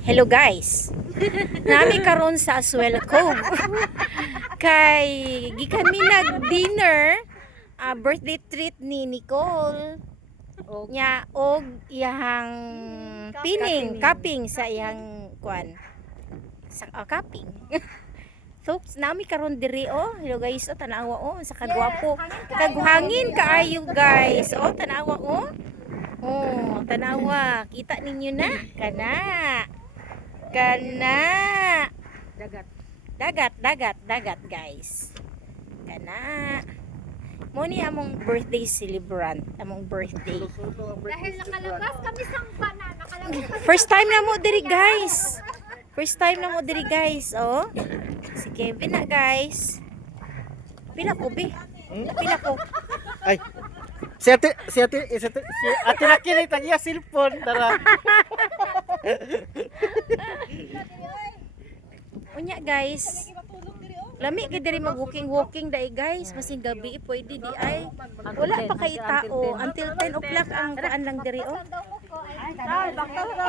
Hello guys. Nami karon sa Aswell Cove. Kay gikan mi nag-dinner, birthday treat ni Nicole. Nya og iyang cupping sa iyang kuan. Sa cupping. So, nami karon diri Hello guys, tanawa sa kagwapo. Kaguhangin kaayo guys. Tanawa tanawa. Kita ninyo na kana dagat guys. Mo ni among birthday celebrant, among birthday. Dahil nakalabas kami sa banana, nakalabas. First time na mo diri guys. Si Kevin na guys. Pila ko be? Pila ko? Ay. Si ate nakili tagiya cellphone tara. Unya guys. Lami ka diri mag-walking dai guys, masing gabi pwede di ay. Wala pa kay tao until 10 o'clock ang kuan lang diri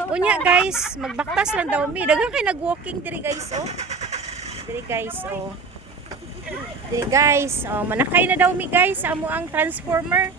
Unya guys, magbaktas lang daw mi. Daghang kay nag-walking diri guys Diri guys, manakay na daw mi guys sa amo ang transformer.